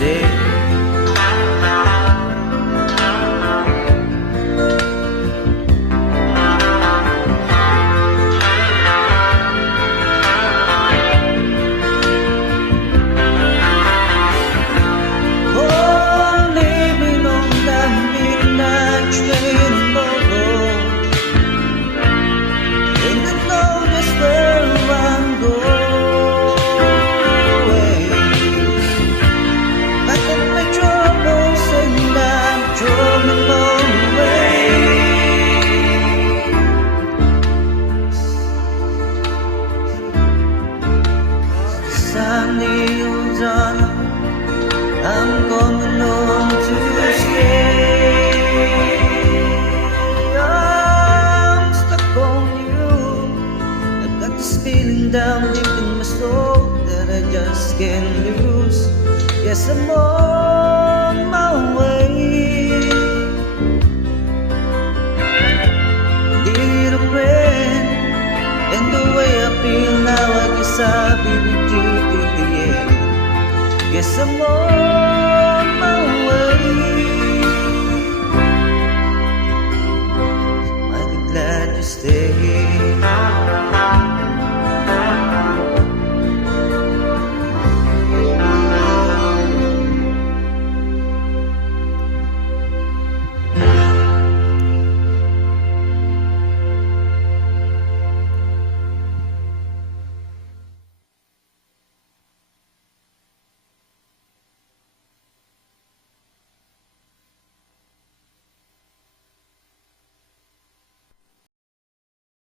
stay. I'm coming home to stay. I'm stuck on you. I've got this feeling down deep in my soul that I just can't lose. Yes, I'm on my way. Little friend, and the way I feel now, I guess I'll be with you till the end. Yes, I'm on my way. Mighty glad you stayed.